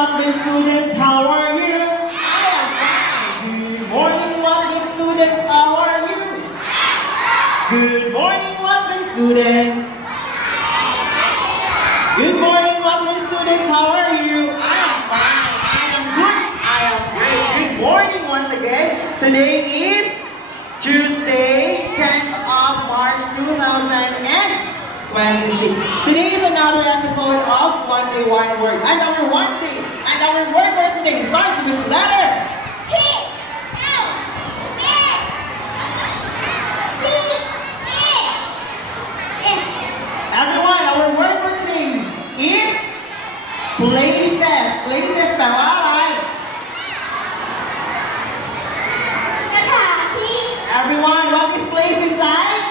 Watkin students, how are you? I am fine. Good morning, Watkin students, how are you? Good morning, Watkin students. Good morning, Watkin students, how are you? I am fine. I am good. I am great. Good morning once again. Today is Tuesday, 10th of March 2026. Today is another episode of One Day One Word. And our word for today starts with letter P, L, A, C, A, F. Everyone, our word for today is places. Places แปลว่าอะไร สถานที่ Everyone, what is place in life?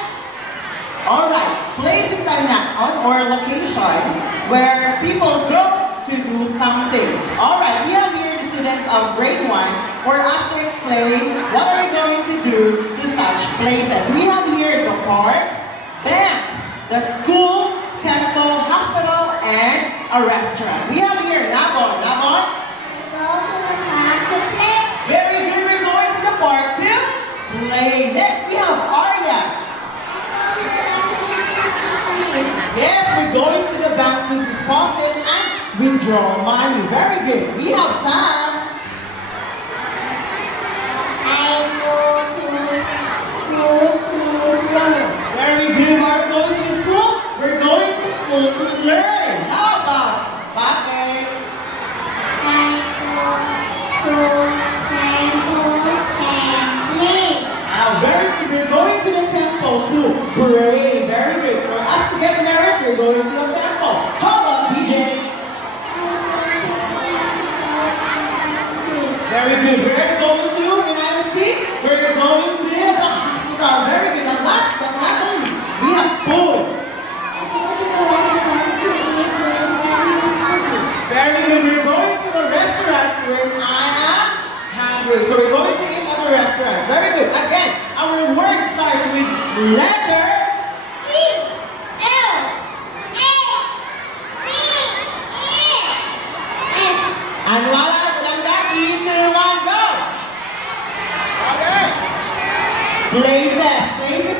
Alright, place is an noun or location where people go to do something. Alright, we have here the students of grade 1 for us to explain what are we going to do to such places. We have here the park, bank, the school, temple, hospital, and a restaurant. We have here Nabon. Nabon? Go to the park to play. Very good, we're going to the park to play. Next, we have Arya. Yes, we're going to the bank to deposit and withdraw money. Very good. We have Tam. I go to school to learn. Very good. Are we going to the school? We're going to school to learn. How about Pate? I go to temple and play. Very good. We're going to the temple to pray. Very good. For us to get married, we're going to the temple. How about DJ? Very good. We're going to NIMC. We're going to the hospital. Very good. And last but not least, we have food. Very good. We're going to the restaurant where I am hungry. So we're going to eat at the restaurant. Very good. Again, our word starts with letter. P, L, A, C, A, F. And voila, put that 3, 2, 1, go. Okay. Places. Places